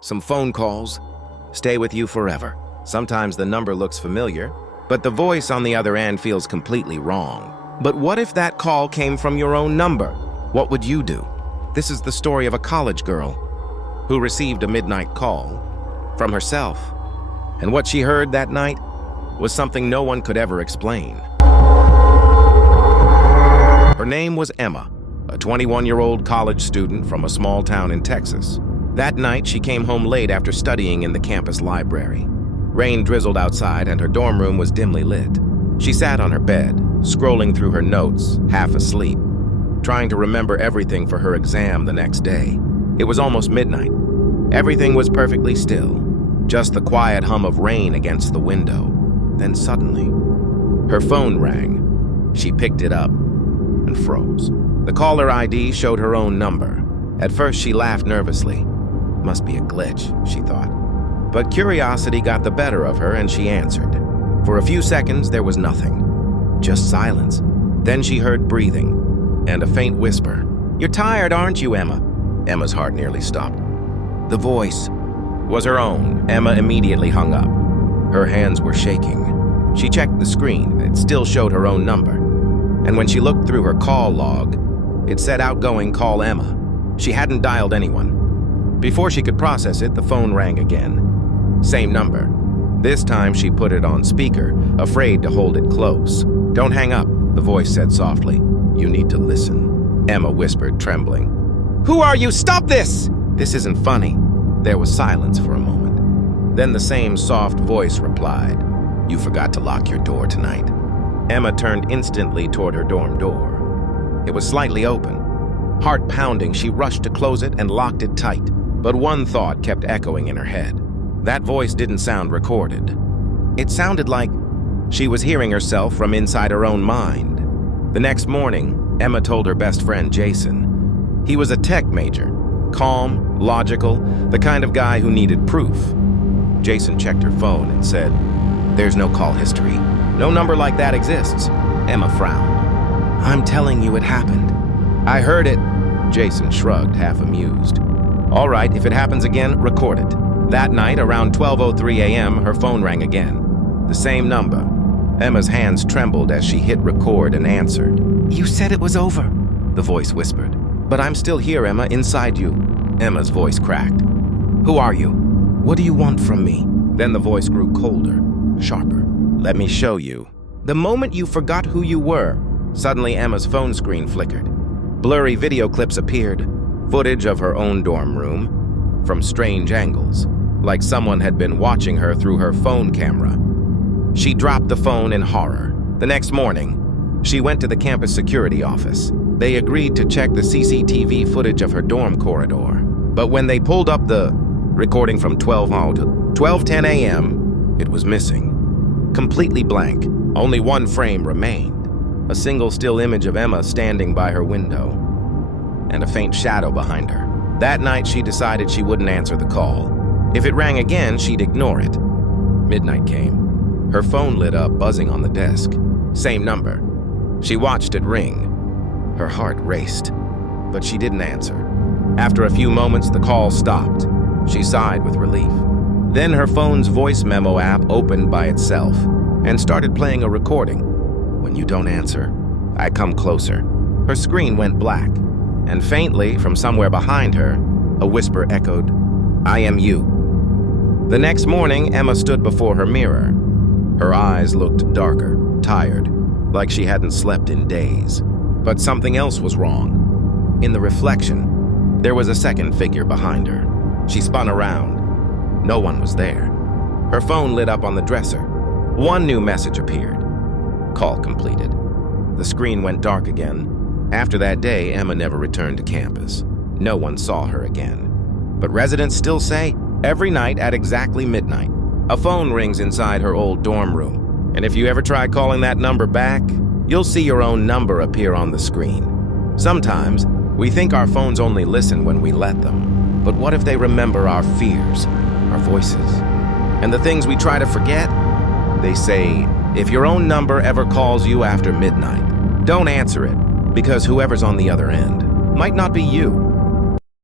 some phone calls, stay with you forever. Sometimes the number looks familiar, but the voice on the other end feels completely wrong. But what if that call came from your own number? What would you do? This is the story of a college girl who received a midnight call from herself. And what she heard that night was something no one could ever explain. Her name was Emma, a 21-year-old college student from a small town in Texas. That night, she came home late after studying in the campus library. Rain drizzled outside and her dorm room was dimly lit. She sat on her bed, scrolling through her notes, half asleep, trying to remember everything for her exam the next day. It was almost midnight. Everything was perfectly still, just the quiet hum of rain against the window. Then suddenly, her phone rang. She picked it up and froze. The caller ID showed her own number. At first, she laughed nervously. Must be a glitch, she thought. But curiosity got the better of her and she answered. For a few seconds, there was nothing, just silence. Then she heard breathing and a faint whisper. "You're tired, aren't you, Emma?" Emma's heart nearly stopped. The voice was her own. Emma immediately hung up. Her hands were shaking. She checked the screen. It still showed her own number. And when she looked through her call log, it said outgoing call Emma. She hadn't dialed anyone. Before she could process it, the phone rang again. Same number. This time she put it on speaker, afraid to hold it close. "Don't hang up," the voice said softly. "You need to listen," Emma whispered, trembling. "Who are you? Stop this!" "This isn't funny." There was silence for a moment. Then the same soft voice replied, "You forgot to lock your door tonight." Emma turned instantly toward her dorm door. It was slightly open. Heart pounding, she rushed to close it and locked it tight. But one thought kept echoing in her head. That voice didn't sound recorded. It sounded like she was hearing herself from inside her own mind. The next morning, Emma told her best friend, Jason. He was a tech major, calm, logical, the kind of guy who needed proof. Jason checked her phone and said, "There's no call history. No number like that exists." Emma frowned. "I'm telling you it happened." "I heard it." Jason shrugged, half amused. "All right, if it happens again, record it." That night, around 12:03 a.m., her phone rang again. The same number. Emma's hands trembled as she hit record and answered. "You said it was over," the voice whispered. "But I'm still here, Emma, inside you." Emma's voice cracked. "Who are you? What do you want from me?" Then the voice grew colder, sharper. "Let me show you." The moment you forgot who you were, suddenly Emma's phone screen flickered. Blurry video clips appeared, footage of her own dorm room, from strange angles, like someone had been watching her through her phone camera. She dropped the phone in horror. The next morning, she went to the campus security office. They agreed to check the CCTV footage of her dorm corridor. But when they pulled up the recording from 12:10 a.m., it was missing. Completely blank. Only one frame remained. A single still image of Emma standing by her window, and a faint shadow behind her. That night, she decided she wouldn't answer the call. If it rang again, she'd ignore it. Midnight came. Her phone lit up, buzzing on the desk. Same number. She watched it ring. Her heart raced, but she didn't answer. After a few moments, the call stopped. She sighed with relief. Then her phone's voice memo app opened by itself and started playing a recording. "When you don't answer, I come closer." Her screen went black, and faintly, from somewhere behind her, a whisper echoed, "I am you." The next morning, Emma stood before her mirror. Her eyes looked darker, tired, like she hadn't slept in days. But something else was wrong. In the reflection, there was a second figure behind her. She spun around. No one was there. Her phone lit up on the dresser. One new message appeared. Call completed. The screen went dark again. After that day, Emma never returned to campus. No one saw her again. But residents still say, every night at exactly midnight, a phone rings inside her old dorm room. And if you ever try calling that number back, you'll see your own number appear on the screen. Sometimes, we think our phones only listen when we let them. But what if they remember our fears, our voices, and the things we try to forget? They say, if your own number ever calls you after midnight, don't answer it, because whoever's on the other end might not be you.